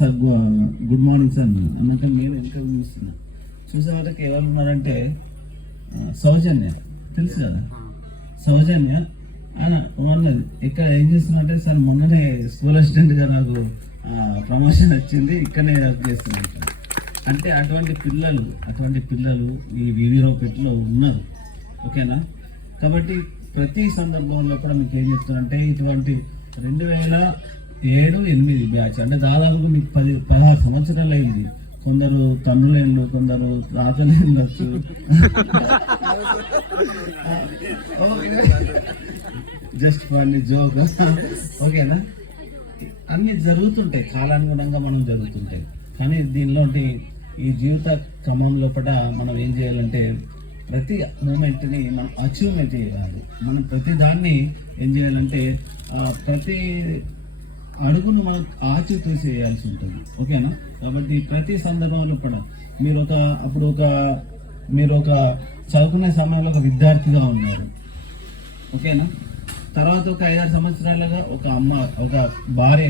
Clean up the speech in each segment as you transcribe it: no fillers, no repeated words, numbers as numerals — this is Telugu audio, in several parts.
సార్ గుడ్ మార్నింగ్ సార్ అన్నాక నేను వెనక చూస్తున్నా. చూసే వాళ్ళకి ఎవరు ఉన్నారంటే సౌజన్య తెలుసు కదా, సౌజన్య ఉన్నది. ఇక్కడ ఏం చేస్తున్నా సార్ మొన్ననే స్కూల్ అసిస్టెంట్గా నాకు ప్రమోషన్ వచ్చింది, ఇక్కడనే వర్క్ చేస్తున్నాను. అంటే అటువంటి పిల్లలు ఈ వివిరావుపేటలో ఉన్నారు. ఓకేనా? కాబట్టి ప్రతి సందర్భంలో కూడా మీకు ఏం చెప్తానంటే ఇటువంటి 2007-8 బ్యాచ్ అంటే దాదాపుగా మీకు 16 సంవత్సరాలు అయింది. కొందరు తండ్రులేళ్ళు, కొందరు తాతలేళ్ళు వచ్చు. Just funny joke. ఓకేనా? అన్ని జరుగుతుంటాయి, కాలానుగుణంగా మనం జరుగుతుంటాయి. కానీ దీనిలోంటి ఈ జీవిత క్రమం లోపల మనం ఏం చేయాలంటే ప్రతి మూమెంట్ని మనం అచీవ్మెంట్ చేయాలి. మనం ప్రతి దాన్ని ఏం చేయాలంటే ప్రతి అడుగును మనం ఆచితూసి చేయాల్సి ఉంటుంది. ఓకేనా? కాబట్టి ప్రతి సందర్భంలో కూడా మీరు ఒక చదువుకునే సమయంలో ఒక విద్యార్థిగా ఉన్నారు. ఓకేనా? తర్వాత ఒక 5-6 సంవత్సరాలుగా ఒక భార్య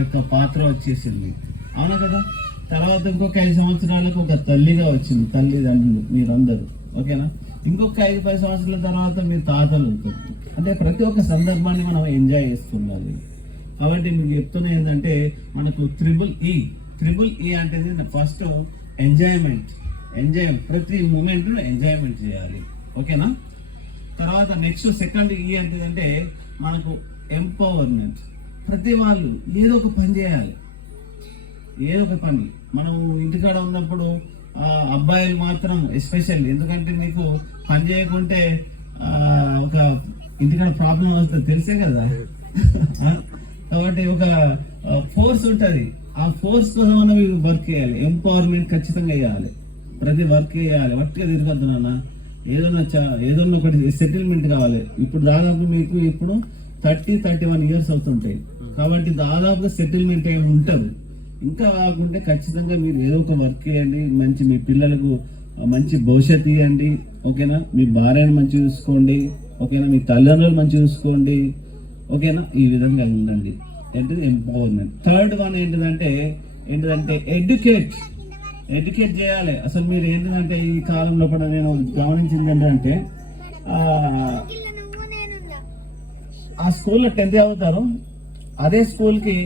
యొక్క పాత్ర వచ్చేసింది, అవునా కదా? తర్వాత ఇంకొక 5 సంవత్సరాలకు ఒక తల్లిగా వచ్చింది, తల్లిదండ్రులు మీరందరూ. ఓకేనా? ఇంకొక 5-10 సంవత్సరాల తర్వాత మీరు తాతలు అవుతారు. అంటే ప్రతి ఒక్క సందర్భాన్ని మనం ఎంజాయ్ చేస్తుండాలి. కాబట్టి మీకు చెప్తున్నా ఏంటంటే మనకు త్రిబుల్ ఈ అంటే ఫస్ట్ ఎంజాయ్మెంట్. ప్రతి మూమెంట్ ఎంజాయ్మెంట్ చేయాలి. ఓకేనా? తర్వాత నెక్స్ట్ సెకండ్ అంటే మనకు ఎంపవర్మెంట్. ప్రతి వాళ్ళు ఏదో ఒక పని చేయాలి, ఏదో ఒక పని. మనం ఇంటికాడ ఉన్నప్పుడు అబ్బాయిలు మాత్రం ఎస్పెషల్, ఎందుకంటే నీకు పని చేయకుంటే ఒక ఇంటికాడ ప్రాబ్లం వస్తుంది, తెలిసే కదా. కాబట్టి ఒక ఫోర్స్ ఉంటుంది, ఆ ఫోర్స్ కోసం మనం వర్క్ చేయాలి. ఎంపవర్మెంట్ ఖచ్చితంగా చేయాలి, ప్రతి వర్క్ చేయాలి. వర్క్గా తిరగద్దు నాన్న, ఏదన్నా ఒకటి సెటిల్మెంట్ కావాలి. ఇప్పుడు దాదాపు మీకు ఇప్పుడు 30-31 ఇయర్స్ అవుతుంటాయి. కాబట్టి దాదాపుగా సెటిల్మెంట్ అయి ఉంటుంది. ఇంకా కాకుంటే ఖచ్చితంగా మీరు ఏదో ఒక వర్క్ చేయండి, మీ పిల్లలకు మంచి భవిష్యత్తు ఇవ్వండి. ఓకేనా? మీ భార్యను మంచి చూసుకోండి. ఓకేనా? మీ తల్లిదండ్రులు మంచి చూసుకోండి. ఓకేనా? ఈ విధంగా ఉండండి. ఏంటిది ఎంపవర్మెంట్. థర్డ్ వన్ ఏంటిదంటే ఎడ్యుకేట్ చేయాలి. అసలు మీరు ఏంటంటే ఈ కాలంలో కూడా నేను గమనించింది ఏంటంటే ఆ స్కూల్లో 10th చదువుతారు, అదే స్కూల్కి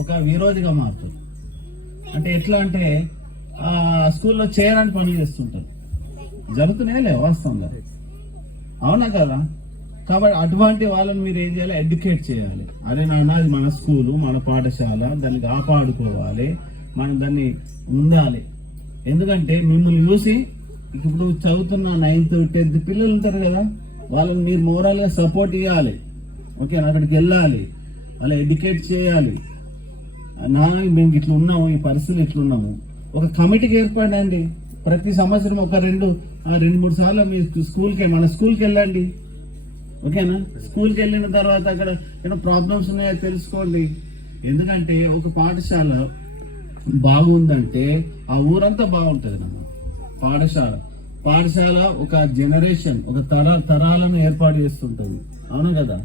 ఒక విరోధిగా మారుతారు. అంటే ఎట్లా అంటే ఆ స్కూల్లో చేయడానికి పనులు చేస్తుంటారు. జరుగుతున్నాయా లేవు వాస్తవంగా, అవునా కదా? కాబట్టి అటువంటి వాళ్ళని మీరు ఏం చేయాలి? ఎడ్యుకేట్ చేయాలి. అదే నాన్న అది మన స్కూలు, మన పాఠశాల, దాన్ని కాపాడుకోవాలి, మనం దాన్ని ఉండాలి. ఎందుకంటే మిమ్మల్ని చూసి ఇప్పుడు చదువుతున్న 9th, 10th పిల్లలు ఉంటారు కదా, వాళ్ళని మీరు మోరల్గా సపోర్ట్ ఇవ్వాలి. ఓకేనా? అక్కడికి వెళ్ళాలి, అలా ఎడ్యుకేట్ చేయాలి. మేము ఇట్లా ఉన్నాము, ఈ పరిస్థితులు ఇట్లున్నాము. ఒక కమిటీకి ఏర్పడండి. ప్రతి సంవత్సరం ఒక 2-3 సార్లు మీ మన స్కూల్కి వెళ్ళండి. ఓకేనా? స్కూల్కి వెళ్ళిన తర్వాత అక్కడ ఏమైనా ప్రాబ్లమ్స్ ఉన్నాయో తెలుసుకోండి. ఎందుకంటే ఒక పాఠశాల బాగుందంటే ఆ ఊరంతా బాగుంటుంది. పాఠశాల ఒక జనరేషన్, ఒక తరాలను ఏర్పాటు చేస్తుంటుంది, అవును కదా?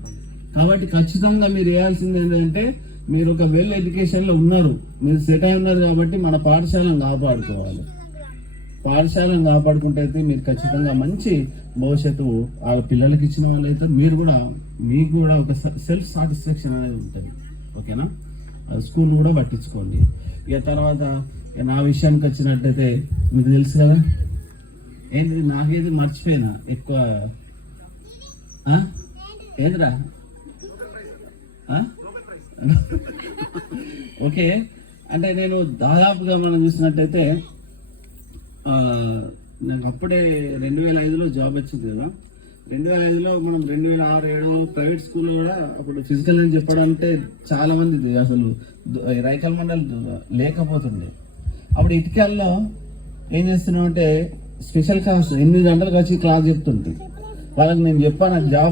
కాబట్టి ఖచ్చితంగా మీరు వేయాల్సింది ఏంటంటే మీరు ఒక వెల్ ఎడ్యుకేషన్లో ఉన్నారు, మీరు సెట్ అయి ఉన్నారు. కాబట్టి మన పాఠశాలను కాపాడుకోవాలి. పాఠశాలను కాపాడుకుంటే అయితే మీరు ఖచ్చితంగా మంచి భవిష్యత్తు వాళ్ళ పిల్లలకి ఇచ్చిన వాళ్ళు అయితే మీకు కూడా ఒక సెల్ఫ్ సాటిస్ఫాక్షన్ అనేది ఉంటుంది. ఓకేనా? స్కూల్ కూడా పట్టించుకోండి. ఇక తర్వాత నా విషయానికి వచ్చినట్టయితే మీకు తెలుసు కదా, ఏంటి నాకేది మర్చిపోయినా ఎక్కువ ఏంద్రా ఓకే. అంటే నేను దాదాపుగా మనం చూసినట్టయితే నాకు అప్పుడే 2005లో జాబ్ వచ్చింది కదా. 2005లో మనం 2006-7 ప్రైవేట్ స్కూల్లో కూడా అప్పుడు ఫిజికల్ అని చెప్పడాలంటే చాలా మంది అసలు రైకల్ మండలి లేకపోతుండే. అప్పుడు ఇటుకల్లో ఏం చేస్తున్నాం అంటే స్పెషల్ క్లాస్ 8 గంటలకు వచ్చి క్లాస్ చెప్తుంటే వాళ్ళకి నేను చెప్పాను, నాకు జాబ్